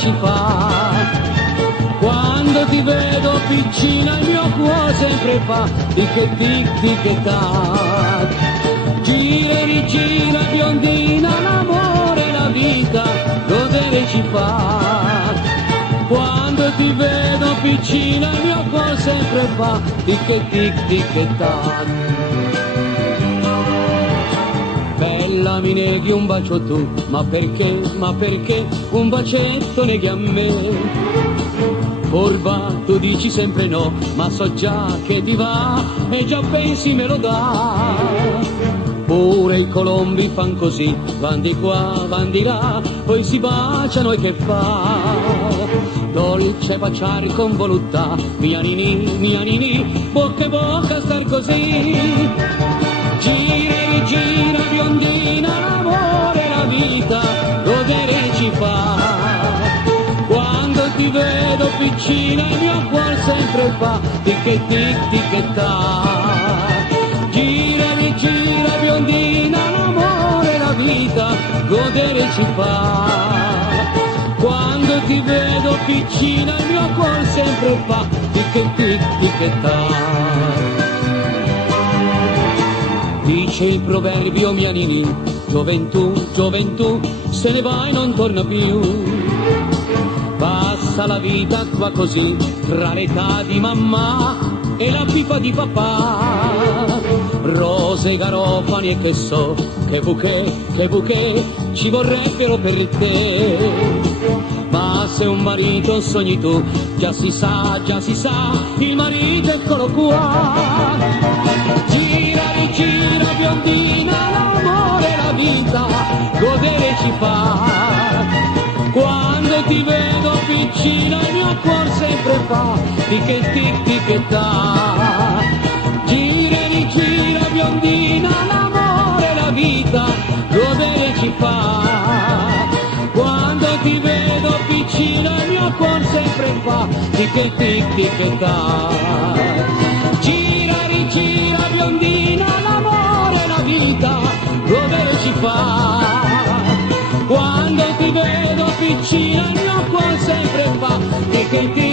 ci fa. Quando ti vedo piccina il mio cuore sempre fa tic tic tic tac. Gira e rigira biondina, l'amore, la vita, godere ci fa. Quando ti vedo piccina il mio cuore sempre fa tic tic tic tac. Bella mi neghi un bacio tu, ma perché un bacetto neghi a me? Orba, tu dici sempre no, ma so già che ti va e già pensi me lo dà. Pure i colombi fan così, van di qua, van di là, poi si baciano e che fa? Dolce baciare con voluttà, mia nini, bocca e bocca star così. Gira e rigira biondina, l'amore, la vita, godere ci fa. Quando ti vedo piccina il mio cuore sempre fa tic tic tic tac. Gira e rigira biondina, l'amore, la vita, godere ci fa. Quando ti vedo piccina il mio cuore sempre fa tic tic tic tac. Dice il proverbio mia nini, gioventù, se ne va e non torna più. Passa la vita qua così, tra l'età di mamma e la pipa di papà. Rose, garofani e che so, che bouquet ci vorrebbero per te. Ma se un marito sogni tu, già si sa, il marito eccolo qua. Gira, rigira biondina, l'amore, la vita, godere ci fa. Quando ti vedo piccina il mio cuore sempre fa tic tic tic tac. Gira e rigira biondina, l'amore, la vita, godere ci fa. Quando ti vedo piccina il mio cuore sempre fa tic tic tic tac. Gira e rigira biondina, l'amore, la vita, godere ci fa. Quando ti vedo piccina il mio cuore sempre fa tic tic